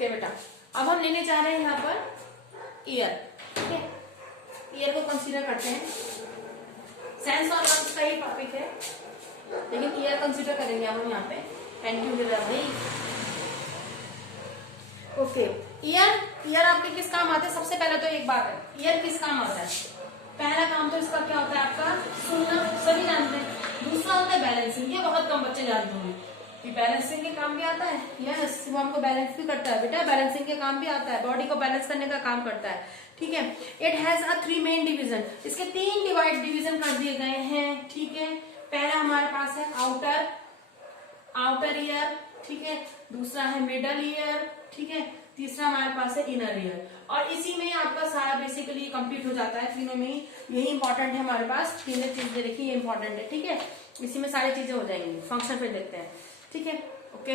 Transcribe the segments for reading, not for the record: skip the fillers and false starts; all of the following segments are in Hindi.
ओके बेटा, अब हम लेने जा रहे हैं यहाँ पर ईयर। ठीक है, ईयर को कंसीडर करते हैं। सेंस और लंग्स का ही टॉपिक है, लेकिन ईयर कंसीडर करेंगे अब हम यहाँ पे। ओके, ईयर आपके किस काम आते हैं? सबसे पहले तो एक बात है, ईयर किस काम आता है? पहला काम तो इसका क्या होता है आपका? सुनना, सभी जानते हैं। दूसरा होता है बैलेंसिंग, ये बहुत कम बच्चे जानते होंगे कि बैलेंसिंग के काम भी आता है। यस, वो हमको बैलेंस भी करता है बेटा, बैलेंसिंग के काम भी आता है, बॉडी को बैलेंस करने का काम करता है। ठीक है, it has a 3 main division, इसके 3 डिवीजन कर दिए गए हैं। ठीक है, पहला हमारे पास है आउटर ईयर, ठीक है, दूसरा है मिडल ईयर, ठीक है, तीसरा हमारे पास है इनर ईयर। और इसी में आपका सारा बेसिकली कंप्लीट हो जाता है, तीनों में ही यही इंपॉर्टेंट है हमारे पास। तीनों चीजें देखिए, ये इंपॉर्टेंट है। ठीक है, इसी में सारी चीजें हो जाएंगी। फंक्शन फिर देखते हैं। ठीक है, ओके।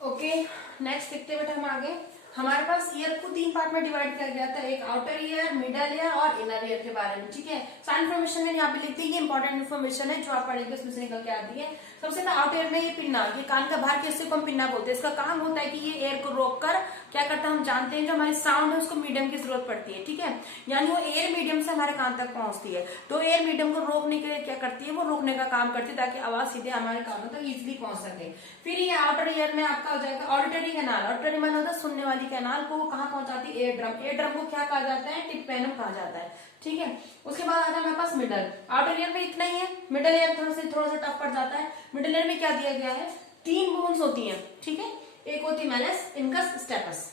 ओके, नेक्स्ट देखते हैं बेटा हम आगे। हमारे पास ईयर को 3 पार्ट में डिवाइड किया गया था, एक आउटर ईयर, मिडल ईयर और इनर ईयर के बारे में। ठीक है, सारी इन्फॉर्मेशन मैंने यहाँ पे लिख दी, ये इंपॉर्टेंट इन्फॉर्मेशन है जो आप पढ़ेंगे उसमें से निकल के आती है। सबसे पहले आउटर ईयर में ये पिन्ना, ये कान का बाहर किसको हम पिन्ना बोलते हैं। इसका काम होता है कि ये एयर को रोककर क्या करता है, हम जानते हैं जो हमारे साउंड है उसको मीडियम की जरूरत पड़ती है। ठीक है, यानी वो एयर मीडियम से हमारे कान तक पहुंचती है, तो एयर मीडियम को रोकने के लिए क्या करती है, वो रोकने का काम करती है ताकि आवाज सीधे हमारे कानों तक इजिली पहुंच सके। फिर ये आउटर ईयर में आपका हो जाएगा ऑडिटरी कैनाल। ऑडिटरी माना होता है सुनने वाली कैनाल को, वो कहाँ पहुंचाती है? Air drum. एयर ड्रम को क्या कहा जाता है? टिम्पैनम कहा जाता है। ठीक है, उसके बाद आता है हमारे पास मिडल। आउटर ईयर में इतना ही है, मिडल ईयर थोड़ा सा टफ पड़ जाता है। मिडल ईयर में क्या दिया गया है? 3 बोन्स होती हैं। ठीक है, एक होती है मैलस, इनकस, स्टेपस।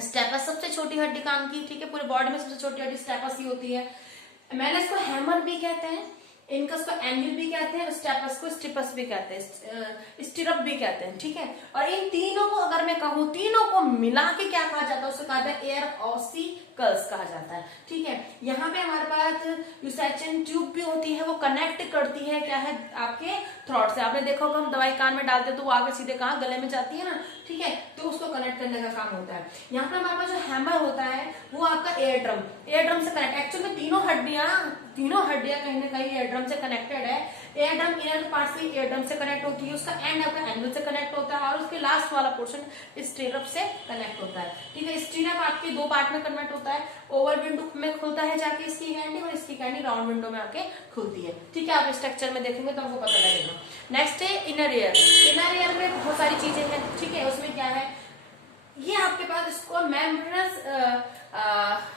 स्टेपस सबसे छोटी हड्डी कान की, ठीक है, पूरे बॉडी में सबसे छोटी हड्डी स्टेपस ही होती है। मैलस को हैमर भी कहते हैं, इनकस को एंगल भी कहते हैं, स्टेपस को स्टिपस भी कहते हैं, स्टिरप भी कहते हैं। ठीक है, और इन तीनों को अगर मैं कहूं, तीनों को मिला के क्या कहा जाता है? उसको कहा जाता है एयर ऑसिकल्स कहा जाता है। ठीक है, यहाँ पे हमारे पास यूसेचन ट्यूब भी होती है, वो कनेक्ट करती है क्या है आपके थ्रोट से। आपने देखा होगा हम दवाई कान में डालते हैं तो वो आगे सीधे कहाँ गले में जाती है ना। ठीक है, तो उसको कनेक्ट करने का काम होता है। यहाँ पे हमारे पास जो हैमर होता है वो आपका एयर ड्रम से कनेक्ट। एक्चुअली में तीनों हड्डियां कहीं ना कहीं एयर ड्रम से कनेक्टेड है। एयर ड्रम इनर पार्ट से एयर ड्रम से कनेक्ट होती है, उसका एंड आपका एंगल से कनेक्ट होता है और उसके लास्ट वाला पोर्शन स्टीरप से कनेक्ट होता है। ठीक है, स्टीरप आपके 2 पार्ट में कन्वर्ट होता है, ओवर विंडो में खुलता है जाके इसकी कैंडी, और इसकी कैंडी राउंड विंडो में आके खुलती है। ठीक है, आप स्ट्रक्चर में देखेंगे तो आपको पता लगेगा। नेक्स्ट है इनर ईयर। इनर ईयर में बहुत सारी चीजें हैं। ठीक है, उसमें क्या है, ये आपके पास इसको मेम्ब्रेनस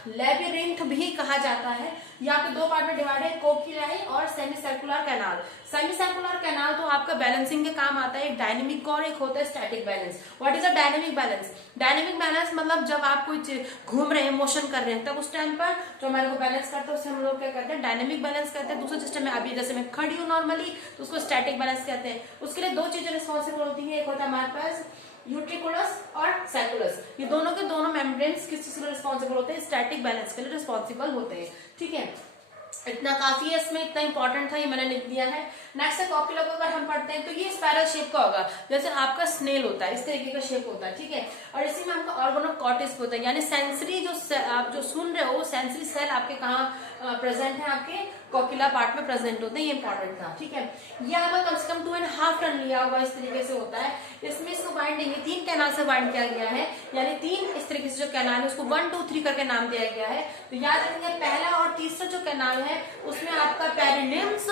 लेबिरिंथ भी कहा जाता है। यहाँ पे 2 पार्ट में डिवाइड है, कोक्यूलाई और semi circular canal. Semi circular canal तो आपका बैलेंसिंग के काम आता है, एक डायनेमिक का और एक होता है static balance. What is a dynamic balance? Dynamic balance मतलब जब आप कोई घूम रहे हैं, मोशन कर रहे हैं, तब उस टाइम पर जो हमारे को बैलेंस करते हैं उसे हम लोग क्या करते हैं? डायनेमिक बैलेंस करते हैं। दूसरे सिस्टम में अभी जैसे मैं खड़ी हूँ नॉर्मली तो उसको स्टैटिक बैलेंस कहते हैं। उसके लिए 2 चीजें रिस्पॉन्सिबल होती है, एक होता है हमारे पास यूट्रिकुलस और सैकुलस। ये दोनों के दोनों मेम्ब्रेन्स किस चीज के लिए रिस्पॉन्सिबल होते हैं? स्टैटिक बैलेंस के लिए रिस्पॉन्सिबल होते हैं। ठीक है, इतना काफी है, इसमें इतना इंपॉर्टेंट था, ये मैंने लिख दिया है। नेक्स्ट है कॉक्यूला को अगर हम पढ़ते हैं तो ये स्पाइरल शेप का होगा, जैसे आपका स्नेल होता है, इस तरीके का शेप होता है। ठीक है, और इसी में आपका ऑर्गन ऑफ कॉर्टेक्स होता है, यानी सेंसरी आप जो सुन रहे हो, सेंसरी सेल आपके कहाँ प्रेजेंट है? आपके कॉक्यूला पार्ट में प्रेजेंट होते हैं। ये इंपॉर्टेंट था। ठीक है, ये आपका कम से कम 2.5 टन लिया हुआ इस तरीके से होता है। इसमें इसको बाइंडिंग 3 कैनाल से बाइंड किया गया है, यानी 3 इस तरीके से जो कैनाल है उसको 1, 2, 3 करके नाम दिया गया है। तो याद रखेंगे, पहला और तीसरा जो कैनाल है उसमें आपका पेरिलिम्स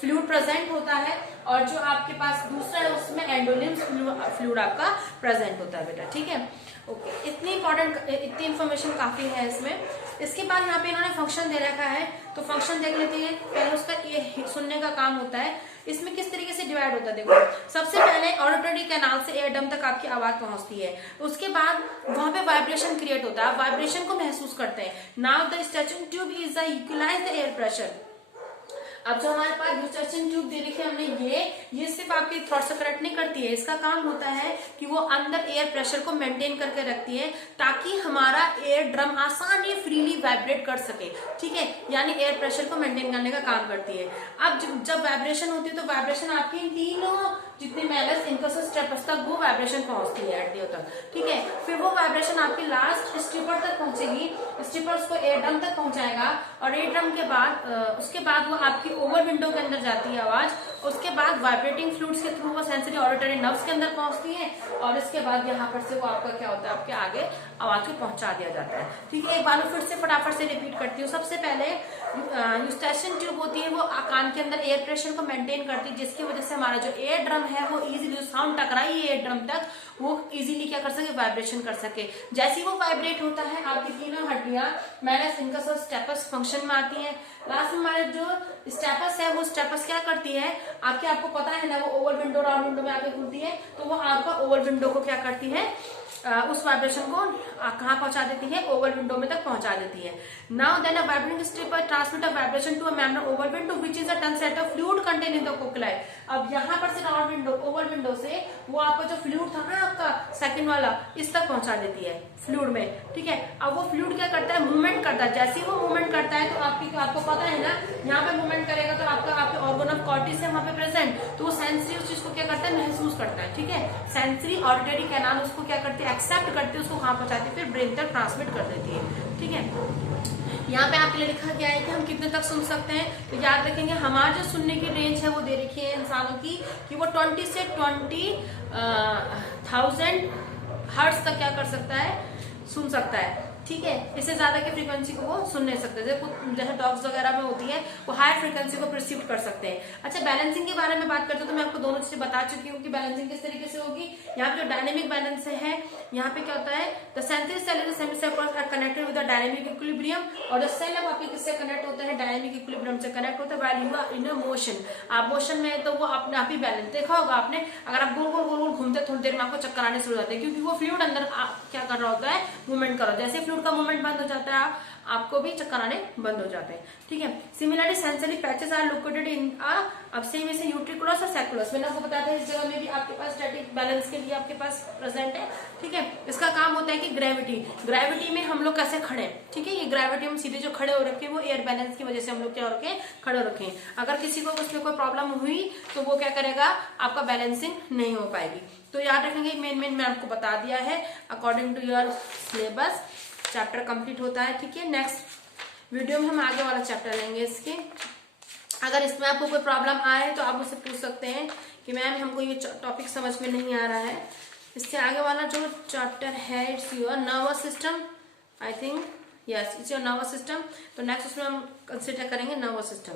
फ्लूइड प्रेजेंट होता है, और जो आपके पास दूसरा है उसमें एंडोलिम्स फ्लूइड आपका प्रेजेंट होता है बेटा। ठीक है, ओके, इतनी इंफॉर्मेशन काफी है इसमें। इसके बाद यहाँ पे इन्होंने फंक्शन दे रखा है, तो फंक्शन देख लेते हैं। पहले उसका ये सुनने का काम होता है। इसमें किस तरीके से डिवाइड होता है देखो, सबसे पहले ऑडिटरी कैनाल से एयर ड्रम तक आपकी आवाज पहुंचती है। उसके बाद वहां पे वाइब्रेशन क्रिएट होता है, आप वाइब्रेशन को महसूस करते हैं। Now the stretching tube is the equalize the air pressure. अब जो हमारे पास यूस्टेशन ट्यूब दे रखी है हमने, ये सिर्फ आपके थ्रोट से कनेक्ट नहीं करती है, इसका काम होता है कि वो अंदर एयर प्रेशर को मेंटेन करके रखती है ताकि हमारा एयर ड्रम आसानी फ्रीली वाइब्रेट कर सके। ठीक है, यानी एयर प्रेशर को मेंटेन करने का काम करती है। अब जब वाइब्रेशन होती है तो वाइब्रेशन आपकी तीनों जितने मैलस इनकस स्टेपस तक वो वाइब्रेशन पहुंचती है हड्डियों तक। ठीक है, फिर वो वाइब्रेशन आपकी लास्ट स्ट्रिपर तक पहुंचेगी, स्ट्रिपर उसको एयर ड्रम तक पहुंचाएगा और एयर ड्रम के बाद उसके बाद वो आपकी ओवर विंडो के अंदर जाती है आवाज, उसके बाद वाइब्रेटिंग फ्लूइड्स के थ्रू वो सेंसरी ऑडिटरी नर्व्स के अंदर पहुंचती है और इसके बाद यहाँ पर से वो आपका क्या होता है, आपके आगे आवाज को पहुंचा दिया जाता है। ठीक है, एक बार फिर से फटाफट से रिपीट करती हूँ। सबसे पहले यूस्टेशन ट्यूब होती है, वो कान के अंदर एयर प्रेशर को मेंटेन करती है, जिसकी वजह से हमारा जो एयर ड्रम है वो इजीली साउंड टकराई एयर ड्रम तक वो इजीली क्या कर सके, वाइब्रेशन कर सके। जैसे वो वाइब्रेट होता है आपकी तीनों हड्डियां मैनस, इंकस और स्टेपस फंक्शन में आती हैं। लास्ट में हमारे जो स्टेपस है वो स्टेपस क्या करती है, आपको पता है ना, वो ओवल विंडो राउंड विंडो में आके खुलती है, तो वो आपका ओवल विंडो को क्या करती है, उस वाइब्रेशन को कहाँ पहुंचा देती है, ओवल विंडो में तक पहुंचा देती है। Now then a vibrating stirrup transmit a vibration to a membrane oval window which is a ton set of fluid contain in the cochlea. अब यहाँ पर से राउंड विंडो, ओवल विंडो से वो आपका जो फ्लूइड था ना आपका सेकंड वाला, इस तक पहुंचा देती है फ्लूइड में। ठीक है, अब वो फ्लूइड क्या करता है, मूवमेंट करता है। जैसे ही वो मूवमेंट करता है तो आपको पता है ना, यहाँ पे मूवमेंट करेगा तो आपके ऑर्गन ऑफ कॉर्टिस है वहां पे प्रेजेंट, तो वो सेंसरी उस चीज को क्या करता है, महसूस करता है। ठीक है, सेंसरी ऑडिटरी कैनाल उसको क्या करती है, एक्सेप्ट करती है, उसको कहाँ पहुंचाती है, फिर ब्रेन तक ट्रांसमिट कर देती है। ठीक है, यहाँ पे आपके लिए लिखा गया है कि हम कितने तक सुन सकते हैं, तो याद रखेंगे हमारी जो सुनने की रेंज है वो दे रखी है इंसानों की कि वो 20 से 20,000 हर्ट्ज तक क्या कर सकता है, सुन सकता है। ठीक है, इससे ज्यादा की फ्रीक्वेंसी को वो सुन नहीं सकते, जैसे डॉग्स वगैरह में होती है वो हाई फ्रीक्वेंसी को परसीव कर सकते हैं। अच्छा, बैलेंसिंग के बारे में बात करते हो तो मैं आपको दोनों चीजें बता चुकी हूँ कि बैलेंसिंग किस तरीके से होगी। यहाँ पे जो डायनेमिक बैलेंस है, यहाँ पे क्या होता है, the sensory cell and semicircles are connected with the dynamic equilibrium, और द सेल अब आपके किससे कनेक्ट होता है, डायनेमिक इक्विलिब्रियम से कनेक्ट होता है। While you are in a motion, आप मोशन में तो वो अपने आप ही बैलेंस, देखा होगा आपने, अगर आप गोल गोल गोल गोल घूमते थोड़ी देर में आपको चक्कर आने शुरू हो जाते हैं, क्योंकि वो फ्लूइड अंदर क्या कर रहा होता है, मूवमेंट कर रहा होता है। जैसे फ्लूइड का मूवमेंट बंद हो जाता है आपको भी चक्कर आने बंद हो जाते हैं। ठीक है, similarly sensory patches are located in अब सेम ऐसे यूट्रिकुलस और सैकुलस, मैंने आपको बताया था इस जगह में भी आपके पास स्टैटिक बैलेंस के लिए आपके पास प्रेजेंट है। ठीक है, इसका काम होता है कि ग्रेविटी में हम लोग कैसे खड़े। ठीक है, ये ग्रेविटी हम सीधे जो खड़े हो रखे वो एयर बैलेंस की वजह से हम लोग क्या हो रखे, खड़े हो रखे। अगर किसी को उसमें कोई प्रॉब्लम हुई तो वो क्या करेगा, आपका बैलेंसिंग नहीं हो पाएगी। तो याद रखेंगे, मेन मैं आपको बता दिया है according to your syllabus chapter complete होता है। ठीक है, नेक्स्ट वीडियो में हम आगे वाला चैप्टर लेंगे इसके। अगर इसमें आपको कोई प्रॉब्लम आए तो आप मुझसे पूछ सकते हैं कि मैम हमको ये टॉपिक समझ में नहीं आ रहा है। इससे आगे वाला जो चैप्टर है it's your nervous system, I think yes it's your nervous system. तो नेक्स्ट उसमें हम कंसिडर करेंगे नर्वस सिस्टम।